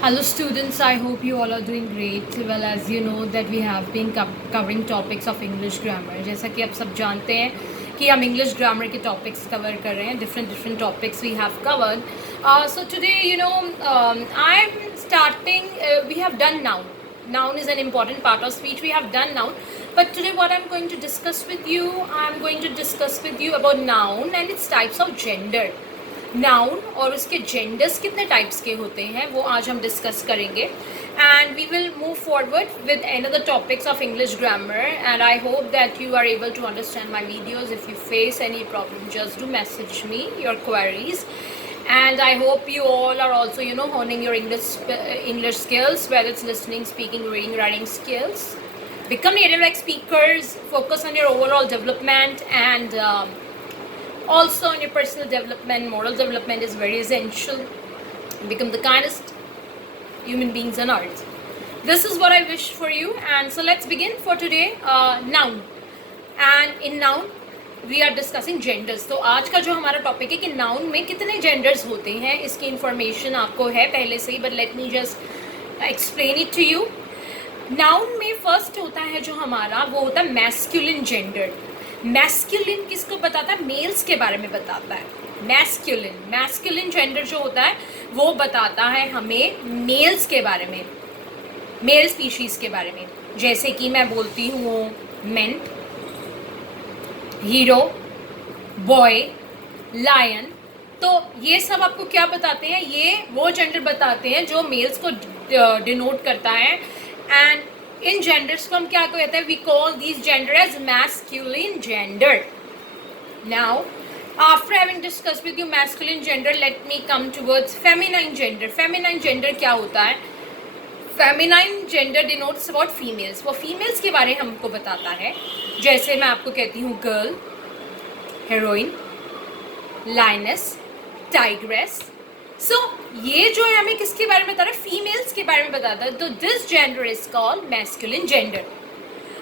Hello students, I hope you all are doing great. Well, as you know that we have been covering topics of English grammar. जैसा कि आप सब जानते हैं कि हम English grammar के topics cover कर रहे हैं. Different topics we have covered. So today, I'm starting. We have done noun. Noun is an important part of speech. We have done noun. But today what I'm going to discuss with you, I'm going to discuss with you about noun and its types of gender. Noun और उसके जेंडर्स कितने टाइप्स के होते हैं वो आज हम discuss करेंगे and we will move forward with another topics of English grammar and I hope that you are able to understand my videos. If you face any problem just do message me your queries and I hope you all are also honing your English skills, whether it's listening, speaking, reading, writing skills. Become native like speakers, focus on your overall development and also on your personal development. Moral development is very essential. Become the kindest human beings on earth. This is what I wish for you, and so let's begin for today. Noun, and in noun we are discussing genders. तो आज का जो हमारा टॉपिक है कि नाउन में कितने जेंडर्स होते हैं इसकी इन्फॉर्मेशन आपको है पहले से ही, but let me just explain it to you. Noun में फर्स्ट होता है जो हमारा वो होता है मैस्कुलिन जेंडर. मैस्कुलिन किसको बताता है? मेल्स के बारे में बताता है. मैस्कुलिन जेंडर जो होता है वो बताता है हमें मेल्स के बारे में, मेल स्पीशीज के बारे में. जैसे कि मैं बोलती हूँ मेन, हीरो, बॉय, लायन. तो ये सब आपको क्या बताते हैं? ये वो जेंडर बताते हैं जो मेल्स को डिनोट करता है. एंड इन जेंडर्स को हम क्या कहते हैं? We call this gender as masculine gender. Now after having discussed with you masculine gender, let me come towards feminine gender. Feminine gender क्या होता है? Feminine gender denotes about females. वो females के बारे में हमको बताता है. जैसे मैं आपको कहती हूँ गर्ल, हीरोइन, लायनेस, टाइग्रेस. सो ये जो है हमें किसके बारे में बता रहा है? फीमेल्स के बारे में बताता है. तो this gender is called masculine gender.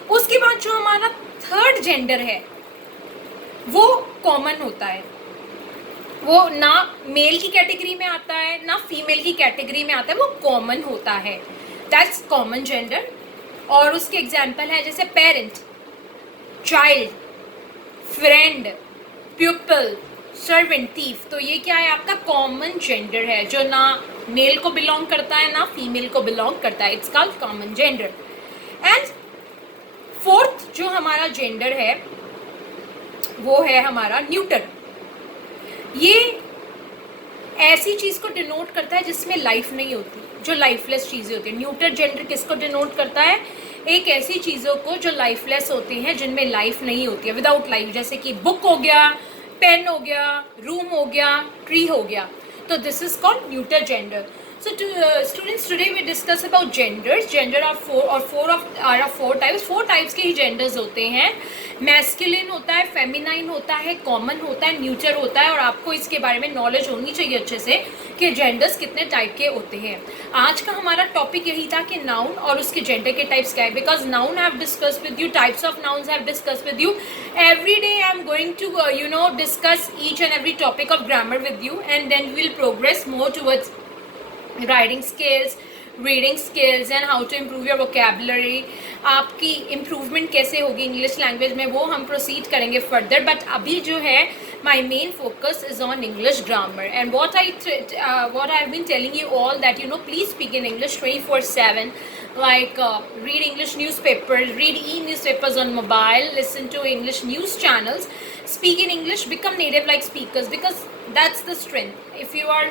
उसके बाद जो हमारा थर्ड जेंडर है वो कॉमन होता है. वो ना मेल की कैटेगरी में आता है ना फीमेल की कैटेगरी में आता है, वो कॉमन होता है. That's common gender. और उसके एग्जाम्पल है जैसे parent, child, friend, pupil, servant, thief. तो ये क्या है? आपका कॉमन जेंडर है जो ना मेल को बिलोंग करता है ना फीमेल को बिलोंग करता है. It's called common gender. And fourth जो हमारा जेंडर है वो है हमारा न्यूटर. ये ऐसी चीज़ को डिनोट करता है जिसमें लाइफ नहीं होती, जो लाइफलेस चीज़ें होती हैं. न्यूटर जेंडर किसको डिनोट करता है? एक ऐसी चीज़ों को जो लाइफलेस होती हैं, जिनमें लाइफ नहीं होती है, विदाउट लाइफ. जैसे कि बुक हो गया, पेन हो गया, रूम हो गया, ट्री हो गया. तो this is called neuter gender. So students, today we discuss about genders. Gender are four types. Four types के ही genders होते हैं. मैस्कुलिन होता है, फेमिनाइन होता है, कॉमन होता है, न्यूटर होता है. और आपको इसके बारे में नॉलेज होनी चाहिए अच्छे से कि जेंडर्स कितने टाइप के होते हैं. आज का हमारा टॉपिक यही था कि नाउन और उसके जेंडर के टाइप्स क्या है. Because noun have discuss with you, types of nouns have discuss with you. Every day I am going to discuss each and every topic of grammar with you, and then we will progress more towards writing skills, reading skills and how to improve your vocabulary. आपकी improvement कैसे होगी English language में वो हम प्रोसीड करेंगे further. But अभी जो है my main focus is on English grammar, and what I've been telling you all that please speak in English 24/7. Like read English newspapers, read e-newspapers on mobile, listen to English news channels, speak in English, become native like speakers, because that's the strength. If you are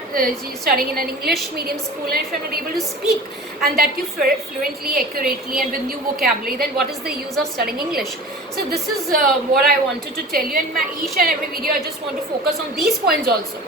studying in an English medium school and if you're not able to speak and that you fluently, accurately and with new vocabulary, then what is the use of studying English? So this is what I wanted to tell you, and my each and every video I just want to focus on these points also,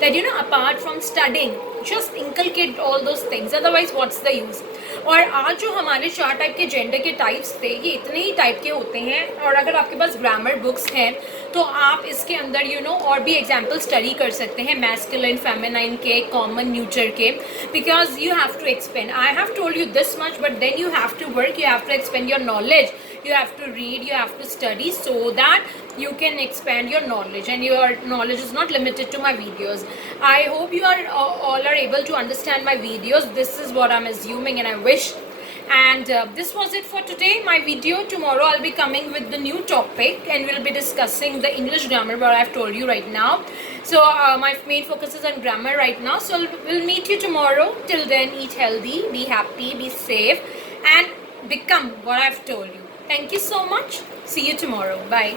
that apart from studying, just inculcate all those things, otherwise what's the use. और आज जो हमारे 4 टाइप के जेंडर के टाइप्स थे, ये इतने ही टाइप के होते हैं. और अगर आपके पास ग्रामर बुक्स हैं तो आप इसके अंदर और भी एग्जाम्पल स्टडी कर सकते हैं मैस्कुलिन, फेमिनाइन के, कॉमन, न्यूटर के. Because you have to expand, I have told you this much, but then you have to work, you have to expand your knowledge, you have to read, you have to study, so that you can expand your knowledge, and your knowledge is not limited to my videos. I hope you are all are able to understand my videos. This is what I'm assuming and I wish. And this was it for today, my video. Tomorrow I'll be coming with the new topic and we'll be discussing the English grammar, what I've told you right now. So my main focus is on grammar right now. So we'll meet you tomorrow. Till then, eat healthy, be happy, be safe, and become what I've told you. Thank you so much. See you tomorrow. Bye.